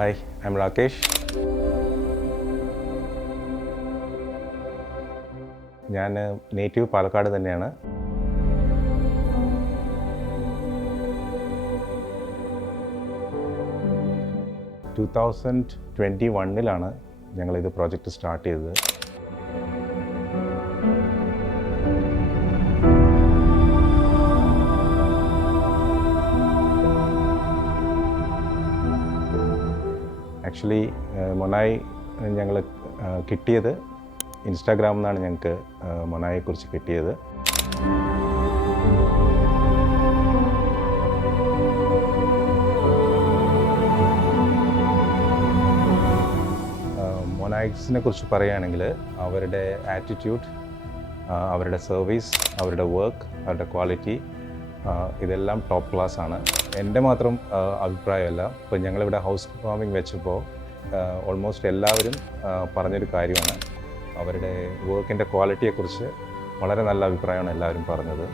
Hi, I'm Rakesh. ഞാൻ native Palakkad തന്നെയാണ്. To 2021 ഞങ്ങളിത് പ്രോജക്റ്റ് സ്റ്റാർട്ട് ചെയ്തത്. ആക്ച്വലി മൊനായ് ഞങ്ങൾ കിട്ടിയത് ഇൻസ്റ്റാഗ്രാമിൽ നിന്നാണ് ഞങ്ങൾക്ക് മൊനായെക്കുറിച്ച് കിട്ടിയത്. മൊനായ്സിനെ കുറിച്ച് പറയുകയാണെങ്കിൽ അവരുടെ ആറ്റിറ്റ്യൂഡ്, അവരുടെ സർവീസ്, അവരുടെ വർക്ക്, അവരുടെ ക്വാളിറ്റി ഇതെല്ലാം ടോപ്പ് ക്ലാസ് ആണ്. എൻ്റെ മാത്രം അഭിപ്രായമല്ല. ഇപ്പോൾ ഞങ്ങളിവിടെ ഹൗസ് വാമിംഗ് വെച്ചപ്പോൾ ഓൾമോസ്റ്റ് എല്ലാവരും പറഞ്ഞൊരു കാര്യമാണ്, അവരുടെ വർക്കിൻ്റെ ക്വാളിറ്റിയെക്കുറിച്ച് വളരെ നല്ല അഭിപ്രായമാണ് എല്ലാവരും പറഞ്ഞത്.